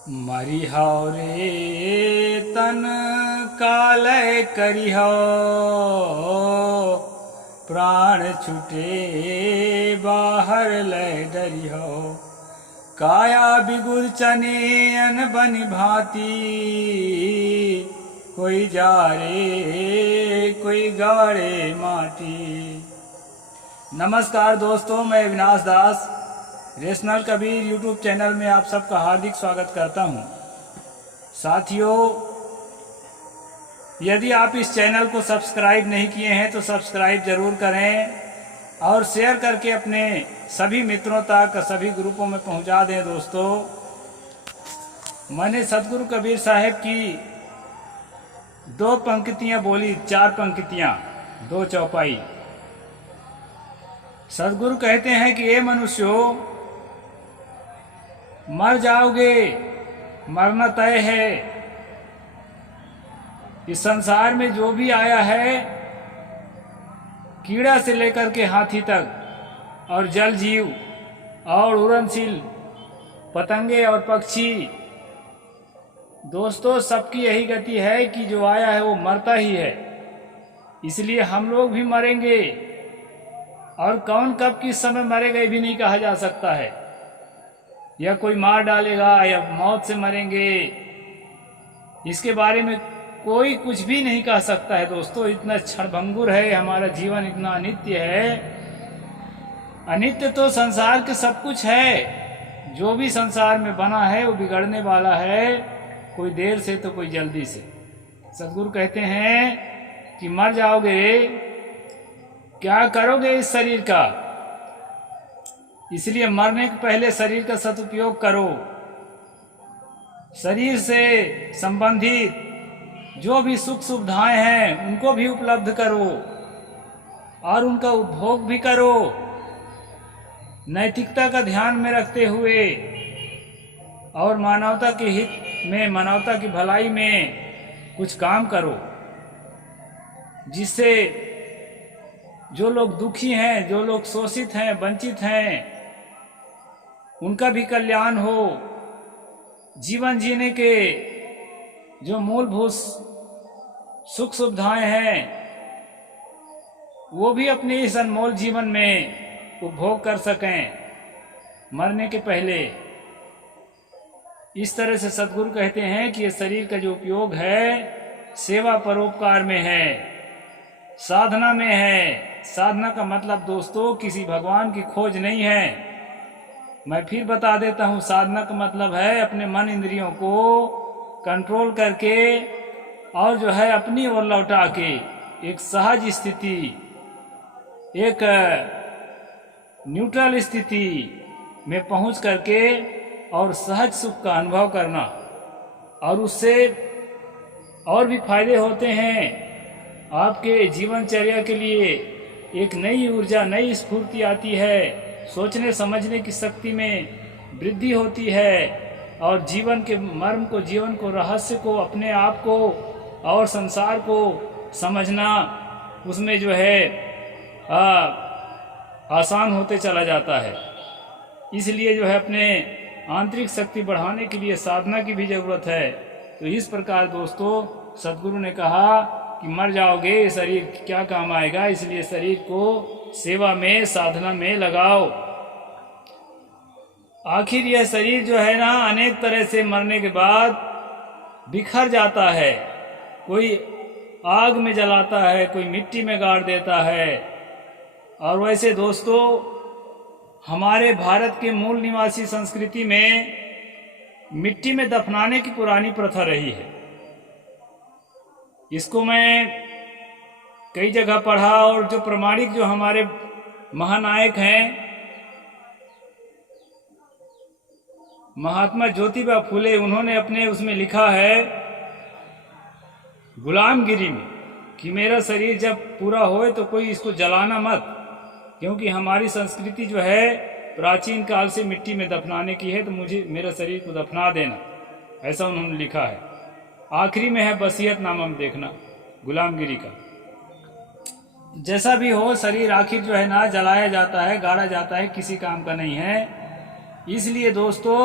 मरिहौ रे तन कालय करिहौ, प्राण छुटे बाहर लय डरिहौ। काया बिगुर चने अन बनि भांति, कोई जारे कोई गाड़े माटी। नमस्कार दोस्तों, मैं अविनाश दास रेशनल कबीर यूट्यूब चैनल में आप सबका हार्दिक स्वागत करता हूं। साथियों, यदि आप इस चैनल को सब्सक्राइब नहीं किए हैं तो सब्सक्राइब जरूर करें और शेयर करके अपने सभी मित्रों तक, सभी ग्रुपों में पहुंचा दें। दोस्तों, मैंने सतगुरु कबीर साहब की 2 पंक्तियां बोली, 4 पंक्तियां, 2 चौपाई। सतगुरु कहते हैं कि ये मनुष्यों, मर जाओगे, मरना तय है। इस संसार में जो भी आया है, कीड़ा से लेकर के हाथी तक, और जल जीव और उड़नशील पतंगे और पक्षी, दोस्तों सबकी यही गति है कि जो आया है वो मरता ही है। इसलिए हम लोग भी मरेंगे, और कौन कब किस समय मरेगा ये भी नहीं कहा जा सकता है। या कोई मार डालेगा या मौत से मरेंगे, इसके बारे में कोई कुछ भी नहीं कह सकता है। दोस्तों, इतना क्षणभंगुर है हमारा जीवन, इतना अनित्य है। अनित्य तो संसार के सब कुछ है। जो भी संसार में बना है वो बिगड़ने वाला है, कोई देर से तो कोई जल्दी से। सतगुरु कहते हैं कि मर जाओगे, क्या करोगे इस शरीर का। इसलिए मरने के पहले शरीर का सदुपयोग करो। शरीर से संबंधित जो भी सुख सुविधाएं हैं उनको भी उपलब्ध करो और उनका उपभोग भी करो, नैतिकता का ध्यान में रखते हुए, और मानवता के हित में, मानवता की भलाई में कुछ काम करो, जिससे जो लोग दुखी हैं, जो लोग शोषित हैं, वंचित हैं, उनका भी कल्याण हो। जीवन जीने के जो मूलभूत सुख सुविधाएं हैं वो भी अपने इस अनमोल जीवन में उपभोग कर सकें मरने के पहले। इस तरह से सतगुरु कहते हैं कि ये शरीर का जो उपयोग है सेवा परोपकार में है, साधना में है। साधना का मतलब दोस्तों किसी भगवान की खोज नहीं है। मैं फिर बता देता हूँ, साधना का मतलब है अपने मन इंद्रियों को कंट्रोल करके और जो है अपनी ओर लौटा के एक सहज स्थिति, एक न्यूट्रल स्थिति में पहुंच करके और सहज सुख का अनुभव करना। और उससे और भी फायदे होते हैं। आपके जीवनचर्या के लिए एक नई ऊर्जा, नई स्फूर्ति आती है, सोचने समझने की शक्ति में वृद्धि होती है, और जीवन के मर्म को, जीवन को, रहस्य को, अपने आप को और संसार को समझना उसमें जो है आसान होते चला जाता है। इसलिए जो है अपने आंतरिक शक्ति बढ़ाने के लिए साधना की भी जरूरत है। तो इस प्रकार दोस्तों सतगुरु ने कहा कि मर जाओगे, शरीर क्या काम आएगा, इसलिए शरीर को सेवा में, साधना में लगाओ। आखिर यह शरीर जो है ना, अनेक तरह से मरने के बाद बिखर जाता है। कोई आग में जलाता है, कोई मिट्टी में गाड़ देता है। और वैसे दोस्तों हमारे भारत के मूल निवासी संस्कृति में मिट्टी में दफनाने की पुरानी प्रथा रही है। इसको मैं कई जगह पढ़ा, और जो प्रमाणिक जो हमारे महानायक हैं, महात्मा ज्योतिबा फूले, उन्होंने अपने उसमें लिखा है गुलामगिरी में कि मेरा शरीर जब पूरा होए तो कोई इसको जलाना मत, क्योंकि हमारी संस्कृति जो है प्राचीन काल से मिट्टी में दफनाने की है, तो मुझे मेरा शरीर को दफना देना, ऐसा उन्होंने लिखा है। आखिरी में है वसीयतनामा में देखना गुलामगिरी का। जैसा भी हो, शरीर आखिर जो है ना जलाया जाता है, गाड़ा जाता है, किसी काम का नहीं है। इसलिए दोस्तों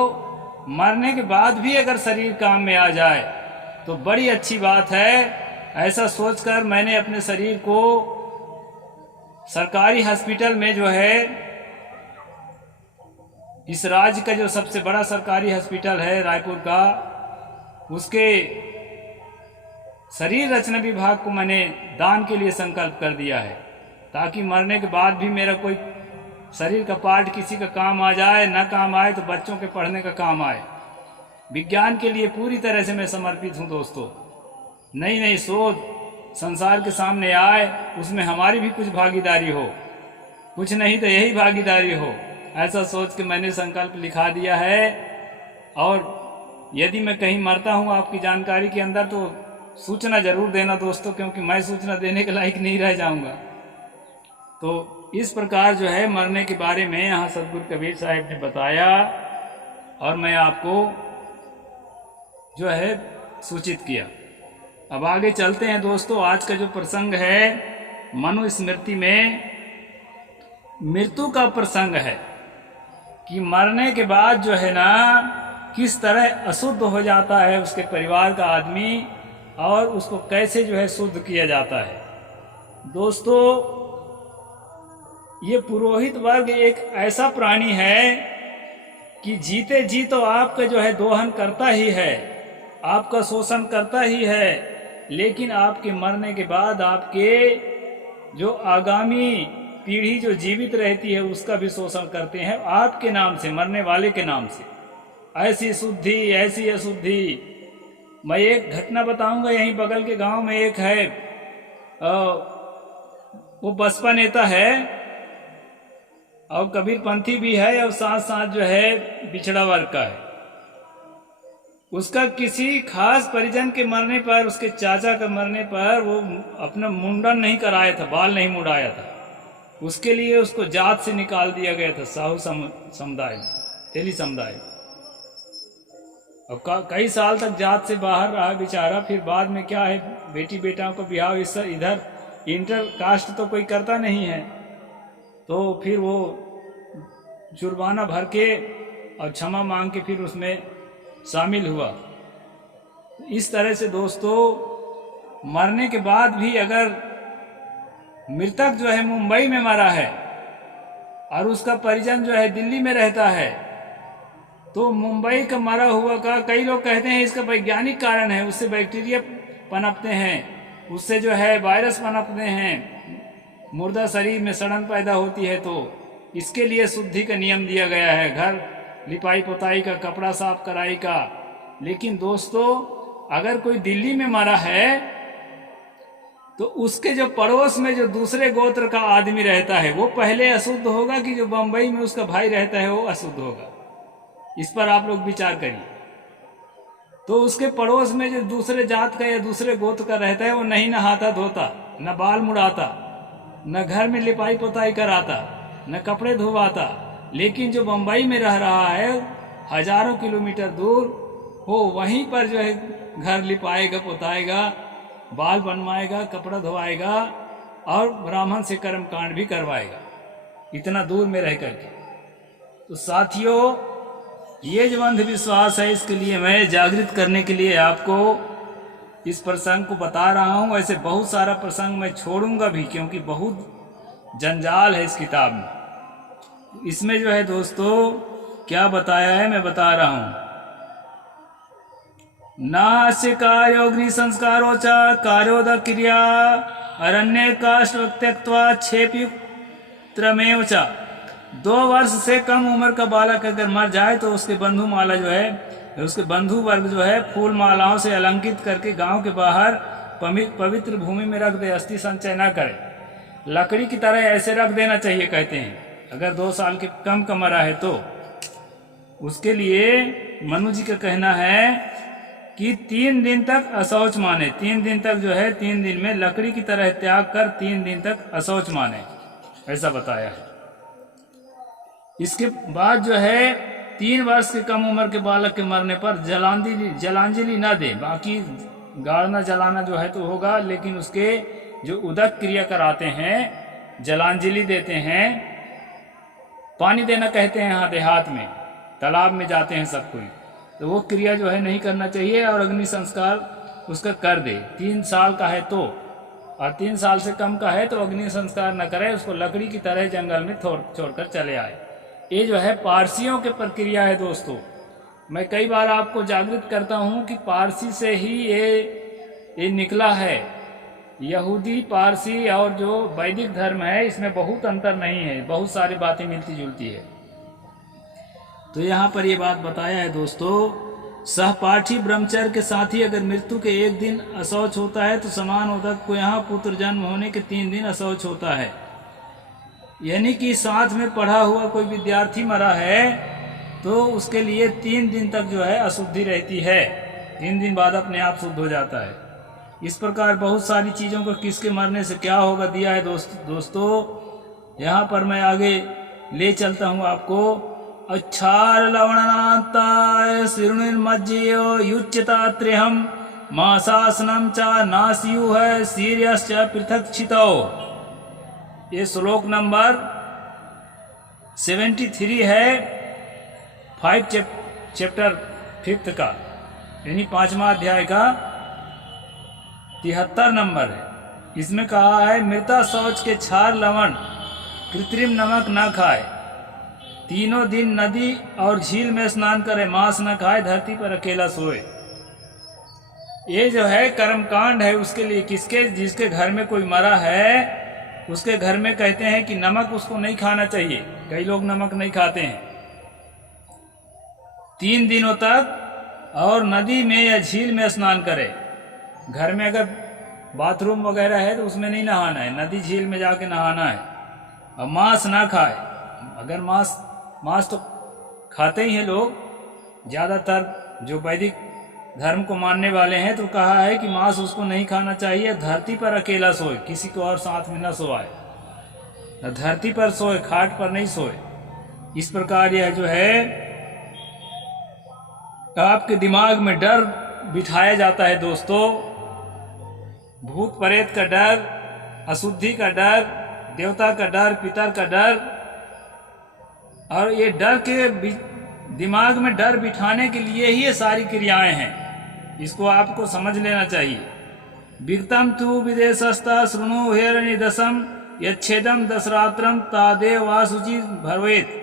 मरने के बाद भी अगर शरीर काम में आ जाए तो बड़ी अच्छी बात है। ऐसा सोचकर मैंने अपने शरीर को सरकारी हॉस्पिटल में जो है, इस राज्य का जो सबसे बड़ा सरकारी हॉस्पिटल है रायपुर का, उसके शरीर रचना विभाग को मैंने दान के लिए संकल्प कर दिया है, ताकि मरने के बाद भी मेरा कोई शरीर का पार्ट किसी का काम आ जाए, ना काम आए तो बच्चों के पढ़ने का काम आए। विज्ञान के लिए पूरी तरह से मैं समर्पित हूँ दोस्तों। नई नई शोध संसार के सामने आए, उसमें हमारी भी कुछ भागीदारी हो, कुछ नहीं तो यही भागीदारी हो, ऐसा सोच के मैंने संकल्प लिखा दिया है। और यदि मैं कहीं मरता हूँ आपकी जानकारी के अंदर तो सूचना जरूर देना दोस्तों, क्योंकि मैं सूचना देने के लायक नहीं रह जाऊंगा। तो इस प्रकार जो है मरने के बारे में यहाँ सदगुरु कबीर साहब ने बताया और मैं आपको जो है सूचित किया। अब आगे चलते हैं दोस्तों। आज का जो प्रसंग है मनुस्मृति में मृत्यु का प्रसंग है कि मरने के बाद जो है ना किस तरह अशुद्ध हो जाता है उसके परिवार का आदमी और उसको कैसे जो है शुद्ध किया जाता है। दोस्तों, ये पुरोहित वर्ग एक ऐसा प्राणी है कि जीते जी तो आपका जो है दोहन करता ही है, आपका शोषण करता ही है, लेकिन आपके मरने के बाद आपके जो आगामी पीढ़ी जो जीवित रहती है उसका भी शोषण करते हैं आपके नाम से, मरने वाले के नाम से। ऐसी शुद्धि, ऐसी अशुद्धि। मैं एक घटना बताऊंगा, यहीं बगल के गांव में एक है, वो बसपा नेता है और कबीरपंथी भी है और साथ साथ जो है पिछड़ा वर्ग का है। उसका किसी खास परिजन के मरने पर, उसके चाचा के मरने पर वो अपना मुंडन नहीं कराया था, बाल नहीं मुड़ाया था। उसके लिए उसको जात से निकाल दिया गया था, साहू समुदाय, तेली समुदाय। और कई साल तक जात से बाहर रहा बेचारा। फिर बाद में क्या है, बेटी बेटाओं का ब्याह इधर इंटर कास्ट तो कोई करता नहीं है, तो फिर वो जुर्माना भर के और क्षमा मांग के फिर उसमें शामिल हुआ। इस तरह से दोस्तों, मरने के बाद भी अगर मृतक जो है मुंबई में मरा है और उसका परिजन जो है दिल्ली में रहता है, तो मुंबई का मरा हुआ का कई लोग कहते हैं इसका वैज्ञानिक कारण है, उससे बैक्टीरिया पनपते हैं, उससे जो है वायरस पनपते हैं, मुर्दा शरीर में सड़न पैदा होती है, तो इसके लिए शुद्धि का नियम दिया गया है, घर लिपाई पोताई का, कपड़ा साफ कराई का। लेकिन दोस्तों, अगर कोई दिल्ली में मरा है तो उसके जो पड़ोस में जो दूसरे गोत्र का आदमी रहता है वो पहले अशुद्ध होगा कि जो बंबई में उसका भाई रहता है वो अशुद्ध होगा? इस पर आप लोग विचार करिए। तो उसके पड़ोस में जो दूसरे जात का या दूसरे गोत्र का रहता है वो नहीं नहाता धोता, न बाल मुड़ाता, न घर में लिपाई पोताई कराता, न कपड़े धोवाता। लेकिन जो बंबई में रह रहा है हजारों किलोमीटर दूर, वो वहीं पर जो है घर लिपाएगा, पोताएगा, बाल बनवाएगा, कपड़ा धोवाएगा और ब्राह्मण से कर्म कांड भी करवाएगा, इतना दूर में रह करके। तो साथियों, ये जो अंधविश्वास है इसके लिए मैं जागृत करने के लिए आपको इस प्रसंग को बता रहा हूँ। ऐसे बहुत सारा प्रसंग मैं छोड़ूंगा भी, क्योंकि बहुत जंजाल है इस किताब में। इसमें जो है दोस्तों क्या बताया है मैं बता रहा हूँ। नास्य कार्योग्नि संस्कारो च कार्योद क्रिया अरण्य काष्ठ त्यक्त्वा क्षेपित्रमेव च। 2 वर्ष से कम उम्र का बालक अगर मर जाए तो उसके बंधु माला जो है, उसके बंधु वर्ग जो है फूल मालाओं से अलंकृत करके गांव के बाहर पवित्र भूमि में रख दे, अस्थि संचय न करे, लकड़ी की तरह ऐसे रख देना चाहिए कहते हैं। अगर 2 साल के कम का मरा है तो उसके लिए मनु जी का कहना है कि 3 दिन तक अशौच माने, 3 दिन तक जो है 3 दिन में लकड़ी की तरह त्याग कर 3 दिन तक अशौच माने, ऐसा बताया है। इसके बाद जो है 3 वर्ष के कम उम्र के बालक के मरने पर जलांजलि न दे। बाकी गाड़ना जलाना जो है तो होगा, लेकिन उसके जो उदक क्रिया कराते हैं, जलांजलि देते हैं, पानी देना कहते हैं यहाँ देहात में, तालाब में जाते हैं सब कोई, तो वो क्रिया जो है नहीं करना चाहिए और अग्नि संस्कार उसका कर दे। 3 साल का है तो, और 3 साल से कम का है तो अग्नि संस्कार न करे, उसको लकड़ी की तरह जंगल में छोड़कर चले आए। ये जो है पारसियों के प्रक्रिया है दोस्तों। मैं कई बार आपको जागृत करता हूँ कि पारसी से ही ये निकला है। यहूदी, पारसी और जो वैदिक धर्म है इसमें बहुत अंतर नहीं है, बहुत सारी बातें मिलती जुलती है। तो यहाँ पर ये बात बताया है दोस्तों, सहपाठी ब्रह्मचर्य के साथ ही अगर मृत्यु के 1 दिन अशौच होता है तो समान उदक को यहाँ पुत्र जन्म होने के 3 दिन अशौच होता है। यानी कि साथ में पढ़ा हुआ कोई विद्यार्थी मरा है तो उसके लिए 3 दिन तक जो है अशुद्धि रहती है, 3 दिन बाद अपने आप शुद्ध हो जाता है। इस प्रकार बहुत सारी चीज़ों को किसके मरने से क्या होगा दिया है दोस्तों। यहाँ पर मैं आगे ले चलता हूँ आपको। अच्छार लवणनाताय शिरुनिर्मज्जयो युच्यता त्रिहम मासासनम च नास्यु है सीर्यश्च पृथक छितो। ये श्लोक नंबर 73 है, 5 चैप्टर 5 का, यानी 5वां अध्याय का 73 नंबर है। इसमें कहा है मृता शौच के क्षार लवण कृत्रिम नमक न खाए, 3 दिन नदी और झील में स्नान करे, मांस न खाए, धरती पर अकेला सोए। ये जो है कर्मकांड है उसके लिए, जिसके घर में कोई मरा है उसके घर में कहते हैं कि नमक उसको नहीं खाना चाहिए। कई लोग नमक नहीं खाते हैं 3 दिनों तक, और नदी में या झील में स्नान करे। घर में अगर बाथरूम वगैरह है तो उसमें नहीं नहाना है, नदी झील में जाके नहाना है। और मांस ना खाए, अगर मांस तो खाते ही हैं लोग, ज़्यादातर जो वैदिक धर्म को मानने वाले हैं, तो कहा है कि मांस उसको नहीं खाना चाहिए। धरती पर अकेला सोए, किसी को और साथ में न सोए, धरती पर सोए, खाट पर नहीं सोए। इस प्रकार यह जो है आपके दिमाग में डर बिठाया जाता है दोस्तों, भूत प्रेत का डर, अशुद्धि का डर, देवता का डर, पितर का डर। और ये डर के दिमाग में डर बिठाने के लिए ही ये सारी क्रियाएं हैं, इसको आपको समझ लेना चाहिए। विगतम तु विदेशस्ता श्रृणु हेरनिदसम यच्छेदम दशरात्रम तादेव वासुचि भरवेत।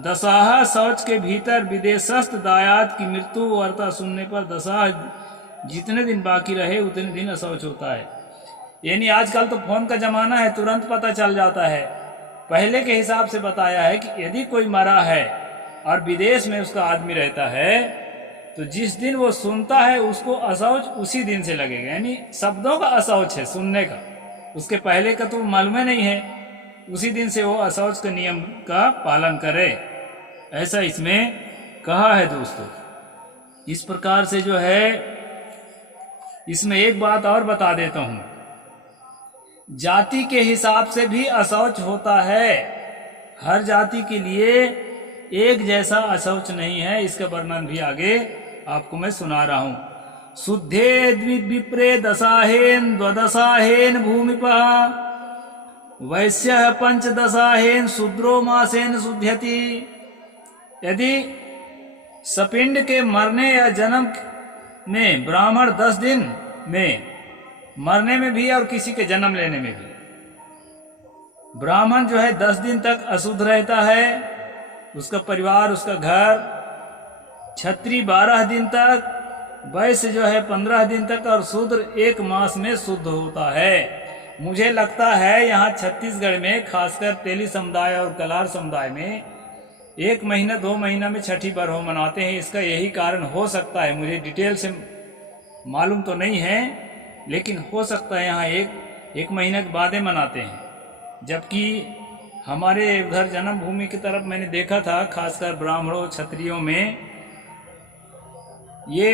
दशाह शौच के भीतर विदेशस्थ दायाद की मृत्यु वार्ता सुनने पर दशाह जितने दिन बाकी रहे उतने दिन अशौच होता है। यानी आजकल तो फोन का जमाना है, तुरंत पता चल जाता है। पहले के हिसाब से बताया है कि यदि कोई मरा है और विदेश में उसका आदमी रहता है तो जिस दिन वो सुनता है उसको अशौच उसी दिन से लगेगा। यानी शब्दों का अशौच है, सुनने का, उसके पहले का तो मालूम नहीं है, उसी दिन से वो अशौच के नियम का पालन करे, ऐसा इसमें कहा है दोस्तों। इस प्रकार से जो है इसमें एक बात और बता देता हूं, जाति के हिसाब से भी अशौच होता है। हर जाति के लिए एक जैसा अशौच नहीं है, इसका वर्णन भी आगे आपको मैं सुना रहा हूं। शुद्धे द्विद विप्रे दशाहेन द्वदशाहेन भूमिपा वैश्य पंचदशाहेन शूद्रो मासेन शुद्ध्यति। यदि सपिंड के मरने या जन्म में ब्राह्मण 10 दिन में, मरने में भी और किसी के जन्म लेने में भी, ब्राह्मण जो है 10 दिन तक अशुद्ध रहता है, उसका परिवार, उसका घर। क्षत्रिय 12 दिन तक, वैश्य जो है 15 दिन तक, और शूद्र 1 मास में शुद्ध होता है। मुझे लगता है यहाँ छत्तीसगढ़ में खासकर तेली समुदाय और कलार समुदाय में 1 महीना 2 महीना में छठी बरहो मनाते हैं। इसका यही कारण हो सकता है, मुझे डिटेल से मालूम तो नहीं है, लेकिन हो सकता है यहाँ एक महीने के बाद मनाते हैं। जबकि हमारे उधर जन्मभूमि की तरफ मैंने देखा था, खासकर ब्राह्मणों क्षत्रियों में ये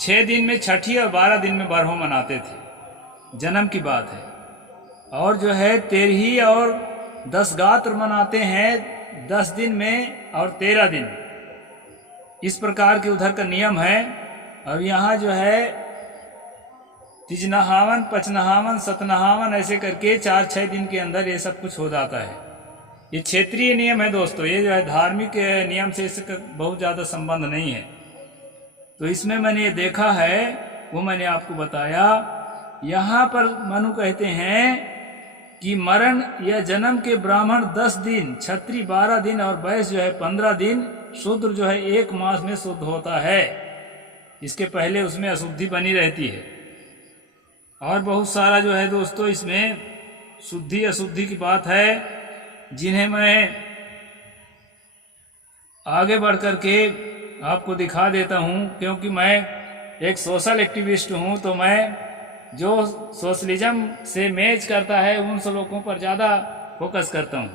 6 दिन में छठी और 12 दिन में बरहो मनाते थे, जन्म की बात है। और जो है 13 और 10 गात्र मनाते हैं 10 दिन में और 13 दिन। इस प्रकार के उधर का नियम है। अब यहाँ जो है तिजनहावन, पचनहावन, सतनहावन ऐसे करके 4-6 दिन के अंदर ये सब कुछ हो जाता है। ये क्षेत्रीय नियम है दोस्तों, ये जो है धार्मिक नियम से इसका बहुत ज़्यादा संबंध नहीं है। तो इसमें मैंने ये देखा है, वो मैंने आपको बताया। यहाँ पर मनु कहते हैं कि मरण या जन्म के ब्राह्मण 10 दिन, क्षत्रिय 12 दिन और वैश्य जो है 15 दिन, शूद्र जो है 1 मास में शुद्ध होता है। इसके पहले उसमें अशुद्धि बनी रहती है। और बहुत सारा जो है दोस्तों इसमें शुद्धि अशुद्धि की बात है, जिन्हें मैं आगे बढ़ कर के आपको दिखा देता हूँ। क्योंकि मैं एक सोशल एक्टिविस्ट हूँ, तो मैं जो सोशलिज्म से मैच करता है उन श्लोकों पर ज़्यादा फोकस करता हूँ।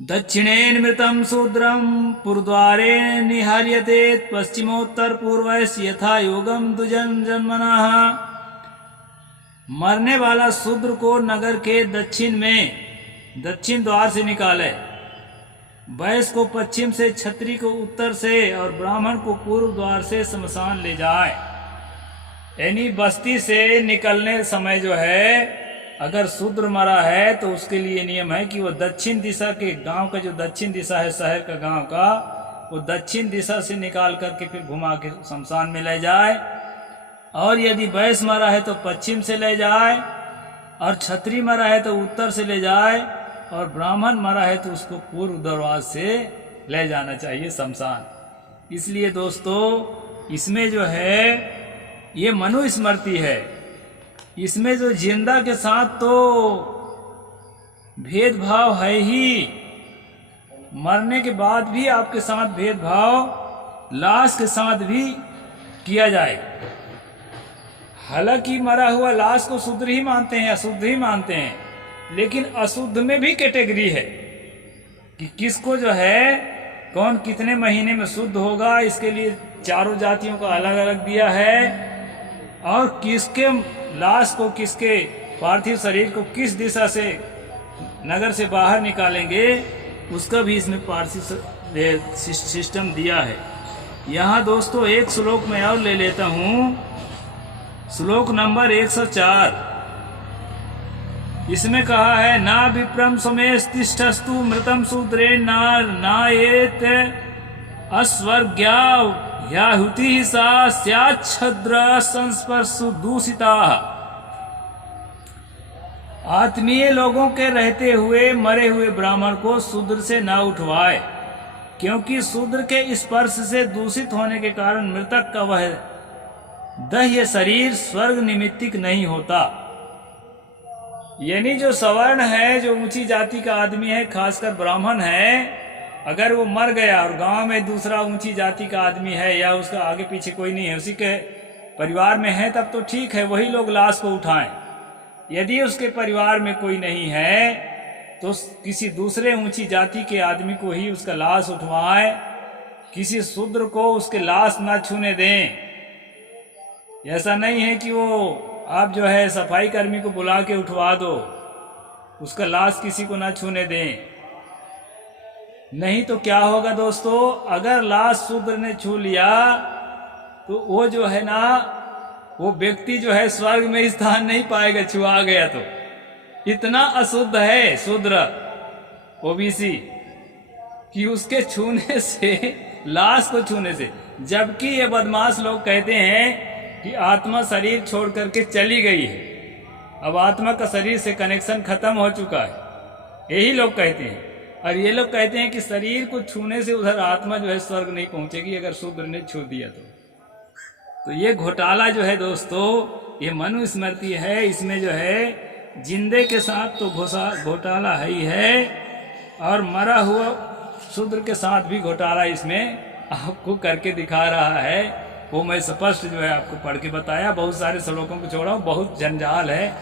दक्षिणेन मृतम शूद्रम पुरद्वारे निहार्यते पश्चिमोत्तर पूर्वस्य यथा योगम दुजन जन्मनः। मरने वाला शूद्र को नगर के दक्षिण में दक्षिण द्वार से निकाले, वैश्य को पश्चिम से, क्षत्रिय को उत्तर से और ब्राह्मण को पूर्व द्वार से शमशान ले जाए। यानी बस्ती से निकलने समय जो है अगर शूद्र मरा है तो उसके लिए नियम है कि वो दक्षिण दिशा के गांव का, जो दक्षिण दिशा है शहर का गांव का, वो दक्षिण दिशा से निकाल करके फिर घुमा के शमशान में ले जाए। और यदि वैश्य मरा है तो पश्चिम से ले जाए, और क्षत्रिय मरा है तो उत्तर से ले जाए, और ब्राह्मण मरा है तो उसको पूर्व दरवाजे से ले जाना चाहिए शमशान। इसलिए दोस्तों इसमें जो है ये मनुस्मृति है। इसमें जो जिंदा के साथ तो भेदभाव है ही, मरने के बाद भी आपके साथ भेदभाव लाश के साथ भी किया जाए। हालांकि मरा हुआ लाश को शुद्ध ही मानते हैं, अशुद्ध ही मानते हैं, लेकिन अशुद्ध में भी कैटेगरी है कि किसको जो है कौन कितने महीने में शुद्ध होगा। इसके लिए चारों जातियों को अलग अलग दिया है। और किसके लाश को, किसके पार्थिव शरीर को किस दिशा से नगर से बाहर निकालेंगे, उसका भी इसमें पार्थिव सिस्टम दिया है। यहाँ दोस्तों एक श्लोक मैं और ले लेता हूँ, श्लोक नंबर 104। इसमें कहा है, ना विप्रम समेस्तिष्ठस्तु मृतम शूद्रेण नायेत अस्वर्ग्या ह्याहुति सा स्याच्छद्र संस्पर्श दूषिता। आत्मीय लोगों के रहते हुए मरे हुए ब्राह्मण को शूद्र से न उठवाए, क्योंकि शूद्र के स्पर्श से दूषित होने के कारण मृतक का वह दह्य शरीर स्वर्ग निमित्तिक नहीं होता। यानी जो सवर्ण है, जो ऊंची जाति का आदमी है, खासकर ब्राह्मण है, अगर वो मर गया और गांव में दूसरा ऊंची जाति का आदमी है या उसका आगे पीछे कोई नहीं है, उसी के परिवार में है, तब तो ठीक है, वही लोग लाश को उठाएं। यदि उसके परिवार में कोई नहीं है तो किसी दूसरे ऊंची जाति के आदमी को ही उसका लाश उठवाए, किसी शूद्र को उसके लाश ना छूने दें। ऐसा नहीं है कि वो आप जो है सफाई कर्मी को बुला के उठवा दो, उसका लाश किसी को ना छूने दें। नहीं तो क्या होगा दोस्तों, अगर लाश शूद्र ने छू लिया तो वो जो है ना, वो व्यक्ति जो है स्वर्ग में स्थान नहीं पाएगा, छुआ गया तो। इतना अशुद्ध है शूद्र ओबीसी कि उसके छूने से, लाश को छूने से, जबकि ये बदमाश लोग कहते हैं कि आत्मा शरीर छोड़ करके चली गई है, अब आत्मा का शरीर से कनेक्शन खत्म हो चुका है, यही लोग कहते हैं। और ये लोग कहते हैं कि शरीर को छूने से उधर आत्मा जो है स्वर्ग नहीं पहुंचेगी अगर शूद्र ने छू दिया तो ये घोटाला जो है दोस्तों, ये मनुस्मृति है। इसमें जो है जिंदे के साथ तो घोटाला है ही है, और मरा हुआ शूद्र के साथ भी घोटाला इसमें आपको करके दिखा रहा है। वो मैं स्पष्ट जो है आपको पढ़ के बताया, बहुत सारे श्लोकों को छोड़ा, बहुत जंजाल है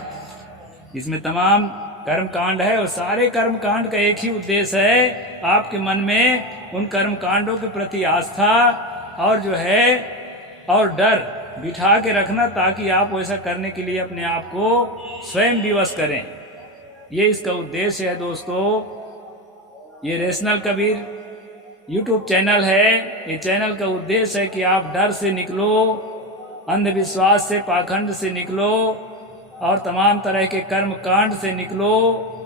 इसमें, तमाम कर्म कांड है, और सारे कर्म कांड का एक ही उद्देश्य है, आपके मन में उन कर्म कांडों के प्रति आस्था और जो है और डर बिठा के रखना, ताकि आप वैसा करने के लिए अपने आप को स्वयं विवश करें। ये इसका उद्देश्य है दोस्तों। ये रेशनल कबीर यूट्यूब चैनल है। ये चैनल का उद्देश्य है कि आप डर से निकलो, अंधविश्वास से, पाखंड से निकलो, और तमाम तरह के कर्म कांड से निकलो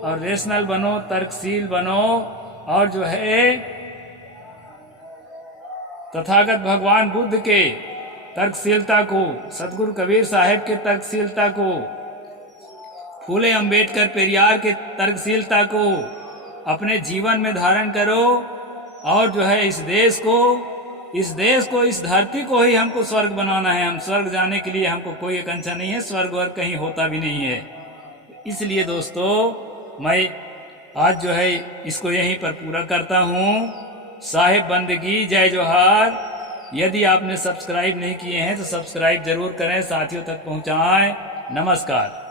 और रेशनल बनो, तर्कशील बनो, और जो है तथागत भगवान बुद्ध के तर्कशीलता को, सतगुरु कबीर साहिब के तर्कशीलता को, फूले अंबेडकर पेरियार के तर्कशीलता को अपने जीवन में धारण करो। और जो है इस देश को, इस धरती को ही हमको स्वर्ग बनाना है। हम स्वर्ग जाने के लिए हमको कोई आकांक्षा नहीं है, स्वर्ग और कहीं होता भी नहीं है। इसलिए दोस्तों मैं आज जो है इसको यहीं पर पूरा करता हूँ। साहिब बंदगी, जय जोहार। यदि आपने सब्सक्राइब नहीं किए हैं तो सब्सक्राइब जरूर करें, साथियों तक पहुँचाएं। नमस्कार।